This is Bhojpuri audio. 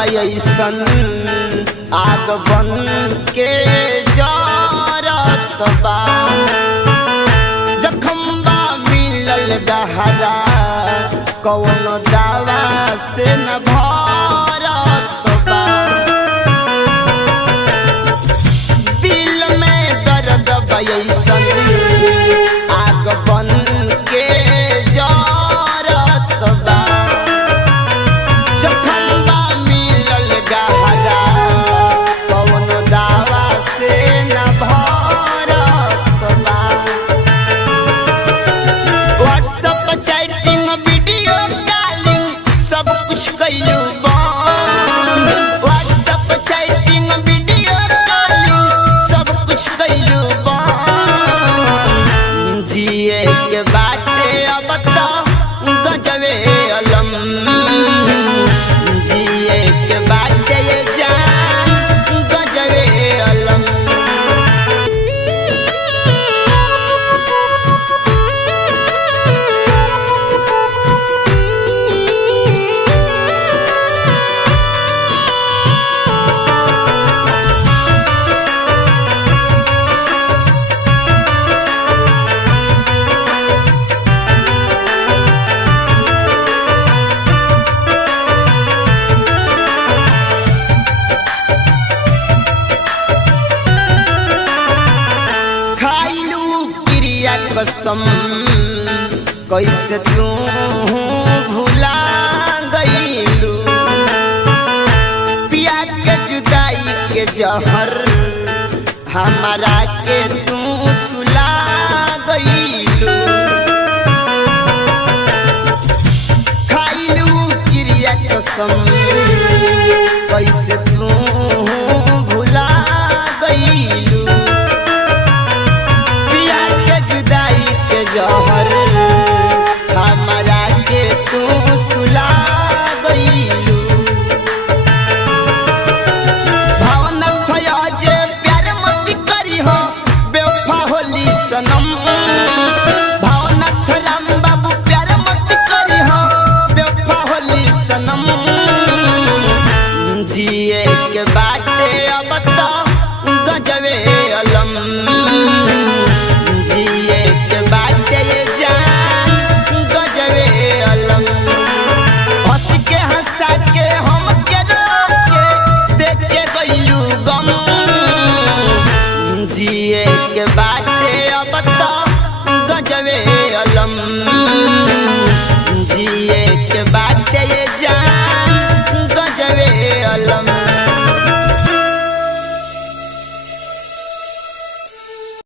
ऐसन आग बन के जरत बा जखम बा मिलल गहरा कौन दावा से न भरत बा दिल में दर्द बा ऐसन आग बन के जरत बा कसम कैसे तू भुला गईलू पिया के जुदाई के जहर हमारा के तू सुला गईलू खाइलू क्रिया कसम कैसे तू भुला गईलू जहर हमारा के तू सुला गईलू भावना थया जे प्यार मत करी हो बेवफा होली सनम भावना थराम बाबू प्यार मत करी हो बेवफा होली सनम जिए के बाटे अब तो गजबे अलम जिए के बाटे अब तो गजबे अलम।